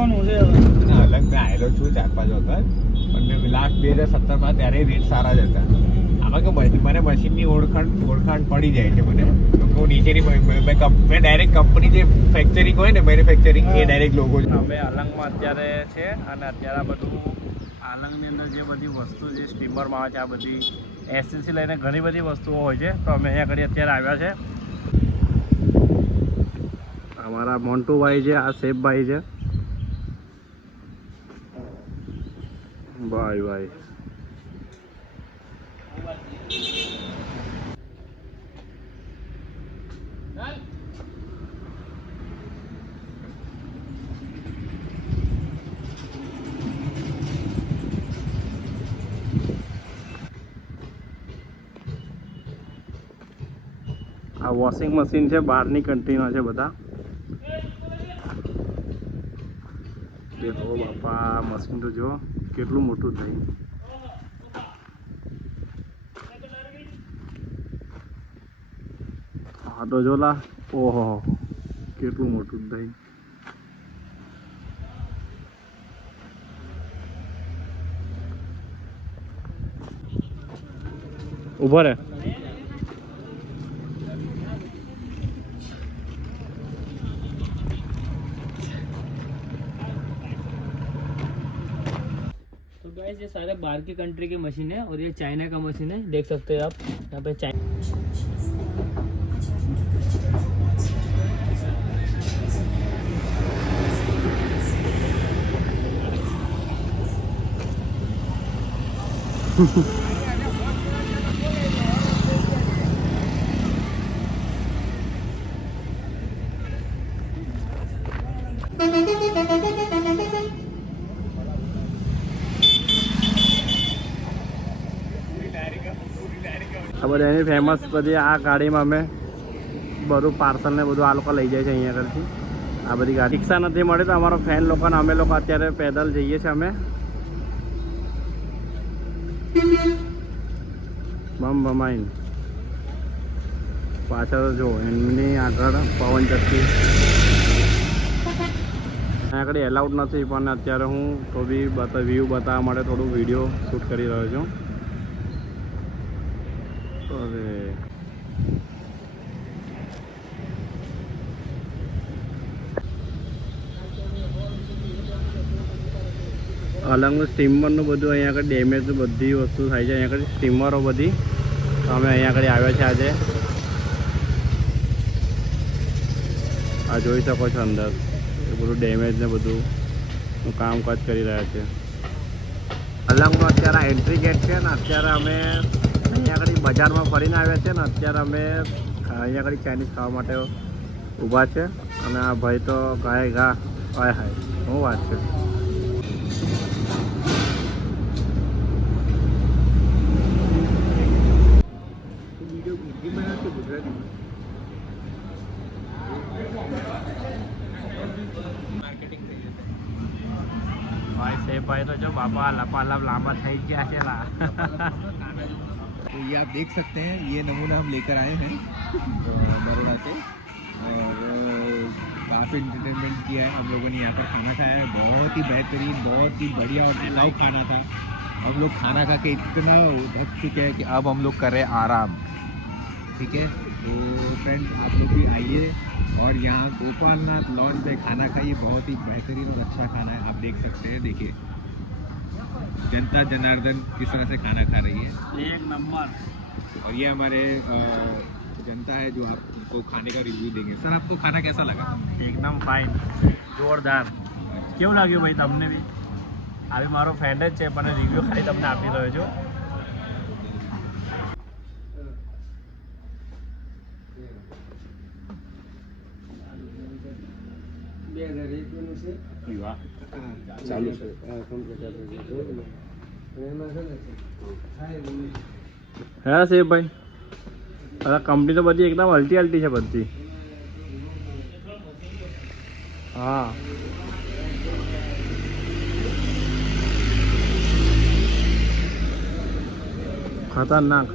કરવાનું છે હવે. અલગ મેં આવેલો છું 4-5 વખત, પણ લાસ્ટ 2017માં ત્યારે રેટ સારા જ હતા. આમાં કે મને મશીનની ઓળખાણ પડી જાય છે. મને લોકો નીચેની મેં ડાયરેક્ટ કંપની જે ફેક્ચરિંગ હોય ને, મેન્યુફેક્ચરિંગ, એ ડાયરેક્ટ લોગો. અમે અલંગમાં અત્યારે છે અને અત્યારે આ બધું અલંગની અંદર જે બધી વસ્તુ જે સ્ટીમરમાં આવે છે, આ બધી એસએસસી લઈને ઘણી બધી વસ્તુઓ હોય છે. તો અમે અહીંયા આગળ અત્યારે આવ્યા છે. અમારા મોન્ટુભાઈ છે, આ સેફભાઈ છે. ભાઈ આ વોશિંગ મશીન છે, બહારની કન્ટ્રીના છે બધા. દેખો બાપા, મશીન તો જો કેટલું મોટું થયું. હા તો જોલા, ઓહો કેટલું મોટું થયું. ઉભો રે. ये सारे बाहर की कंट्री की मशीन है और ये चाइना का मशीन है. देख सकते हैं आप यहाँ पे चाइना. આ બધા એની ફેમસ બધી આ ગાડીમાં અમે બધું પાર્સલ ને બધું આ લોકો લઈ જાય છે અહીંયા આગળથી. આ બધી ગાડી રિક્ષા નથી મળે તો અમારો ફેન લોકોને અમે લોકો અત્યારે પેદલ જઈએ છીએ અમે. બમ બમાઈને પાછળ જો એમની આગળ પવન ચક્કી આગળ એલાઉડ નથી, પણ અત્યારે હું તો બી વ્યૂ બતાવવા માટે થોડું વિડીયો શૂટ કરી રહ્યો છું. અલંગનું સ્ટીમરનું બધું અહીંયા આગળ ડેમેજનું બધી વસ્તુ થાય છે. અહીંયા આગળ સ્ટીમરો બધી તો અમે અહીંયા આગળ આવ્યા છે આજે. આ જોઈ શકો છો અંદર એ બધું ડેમેજ ને બધું કામકાજ કરી રહ્યા છે. અલંગનો અત્યારે એન્ટ્રી ગેટ છે ને અત્યારે અમે અહીંયા આગળ બજારમાં ફરીને આવ્યા છે ને અત્યારે અમે અહીંયા આગળ ચાઇનીઝ ખાવા માટે ઊભા છે. અને આ ભાઈ તો ગાય ગા હાય હાય શું વાત છે. भाई से भाई तो जो बाबा लपालप लामा થઈ ગયા છે લા. तो ये आप देख सकते हैं, ये नमूना हम लेकर आए हैं बड़ौदा से और काफ़ी इंटरटेनमेंट किया है हम लोगों ने. यहाँ पर खाना खाया है, बहुत ही बेहतरीन, बहुत ही बढ़िया और टिकाऊ खाना था. हम लोग खाना खा के इतना थक चुके हैं कि अब हम लोग कर रहे हैं आराम. ठीक है, तो फ्रेंड्स आप लोग भी आइए और यहाँ गोपालनाथ लॉज पे खाना खाइए. बहुत ही बेहतरीन और अच्छा खाना है. आप देख सकते हैं, देखिए जनता जनार्दन किस तरह से खाना खा रही है, एक नंबर. और ये हमारे जनता है जो आपको खाने का रिव्यू देंगे. सर आपको खाना कैसा लगा? એકદમ ફાઇન, જોરદાર. કેવું લાગ્યું ભાઈ તમને બી? આ બી મારો ફ્રેન્ડ જ છે પણ રિવ્યૂ ખાલી તમને આપી રહ્યો છું. ચાલુ છે. હા છે ભાઈ, હવે કંપની તો બધી એકદમ અલ્ટી છે બધી. હા ખતરનાક.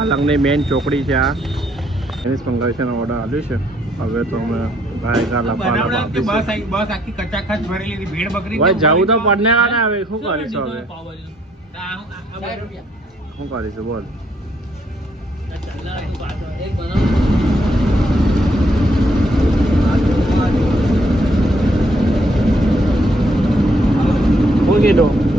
આલંગની મેઇન ચોકડી છે આ. એની મંગાવીને ઓર્ડર આપ્યું છે. હવે તો અમે ભાઈ બસ આખી કચાકચ ભરેલી હતી, ભેડ બકરી જવું તો પડને આવે. શું કરીશું હવે? શું કરીશું બોલ? શું કીધું?